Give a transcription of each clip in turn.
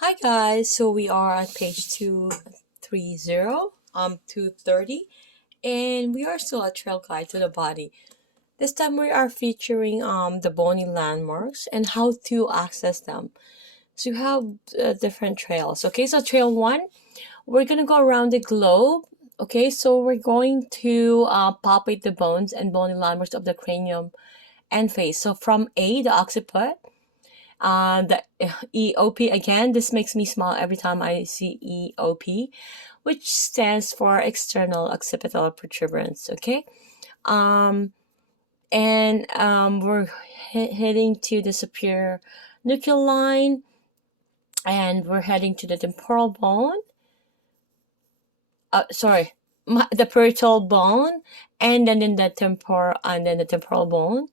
Hi guys, so we are at page 230, and we are still at Trail Guide to the Body. This time we are featuring the bony landmarks and how to access them. So you have different trails. Okay, so trail 1, we're gonna go around the globe. Okay, so we're going to palpate the bones and bony landmarks of the cranium and face. So from A, the occiput, the EOP, again, this makes me smile every time I see EOP, which stands for external occipital protuberance. Okay, we're heading to the superior nuchal line, and we're heading to the temporal bone. The parietal bone, and then in the temporal bone,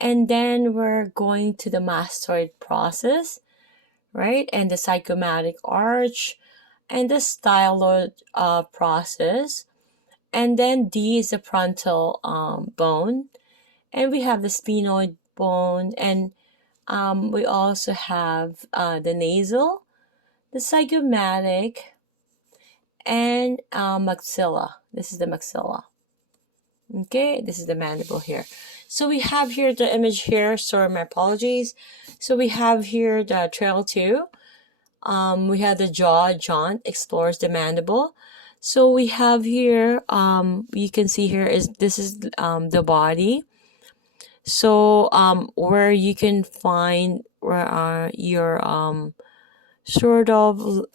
and then we're going to the mastoid process, right? And the zygomatic arch and the styloid process. And then D is the frontal bone. And we have the sphenoid bone. And we also have the nasal, the zygomatic, and maxilla. This is the maxilla. Okay, this is the mandible here. So we have here the image here. Sorry, my apologies. So we have here the trail 2. We have the jaw jaunt explores the mandible. So we have here, you can see here this is the body. So where you can find where your sort of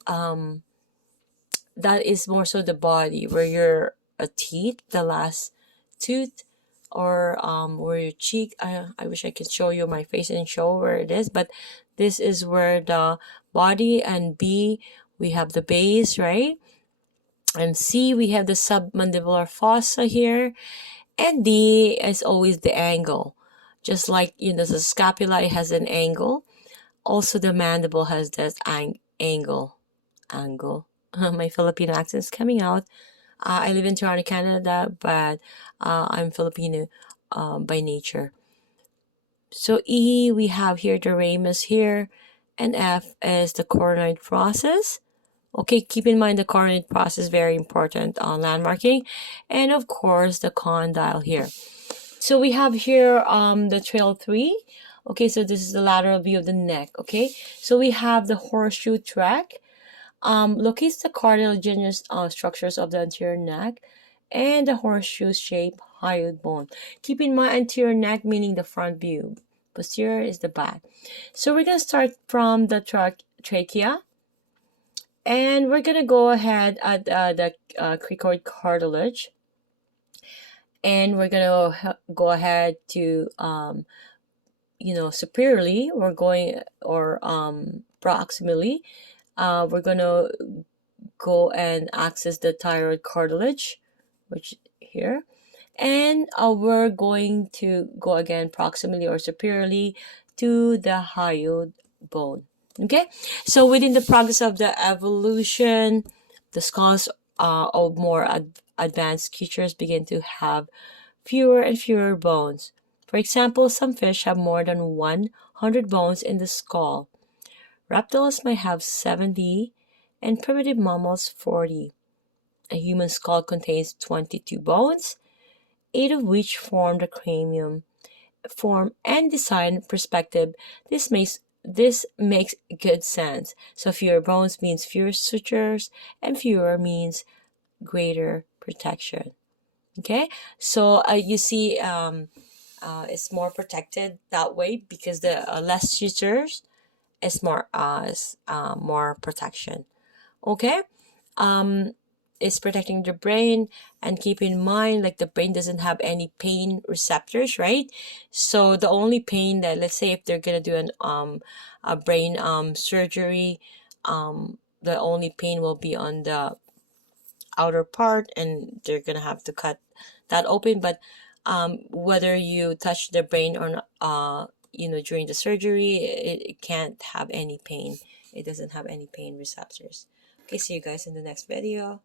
that is more so the body where your teeth, the last tooth, or where your cheek. I wish I could show you my face and show where it is, but this is where the body. And B, we have the base, right? And C, we have the submandibular fossa here. And D is always the angle. Just like, the scapula, it has an angle. Also, the mandible has that angle. My Filipino accent is coming out. I live in Toronto, Canada, but I'm Filipino by nature. So E, we have here the ramus here, and F is the coronoid process. Okay, keep in mind the coronoid process is very important on landmarking. And of course, the condyle here. So we have here the trail 3. Okay, so this is the lateral view of the neck. Okay, so we have the horseshoe track. Locates the cartilaginous structures of the anterior neck and the horseshoe-shaped hyoid bone. Keep in mind anterior neck meaning the front view. Posterior is the back. So we're going to start from the trachea. And we're going to go ahead at the cricoid cartilage. And we're going to go ahead to, superiorly, we're going, or proximally, we're going to go and access the thyroid cartilage, which here. And we're going to go again proximally or superiorly to the hyoid bone. Okay, so within the progress of the evolution, the skulls of more advanced creatures begin to have fewer and fewer bones. For example, some fish have more than 100 bones in the skull. Reptiles may have 70 and primitive mammals 40. A human skull contains 22 bones, 8 of which form the cranium. Form and design perspective, this makes good sense. So fewer bones means fewer sutures, and fewer means greater protection. Okay, so you see it's more protected that way because the less sutures is more protection. Okay, it's protecting the brain. And keep in mind, like, the brain doesn't have any pain receptors, right? So the only pain that, let's say if they're gonna do a brain surgery, the only pain will be on the outer part, and they're gonna have to cut that open. But whether you touch the brain or not, during the surgery, it can't have any pain. It doesn't have any pain receptors. Okay, see you guys in the next video.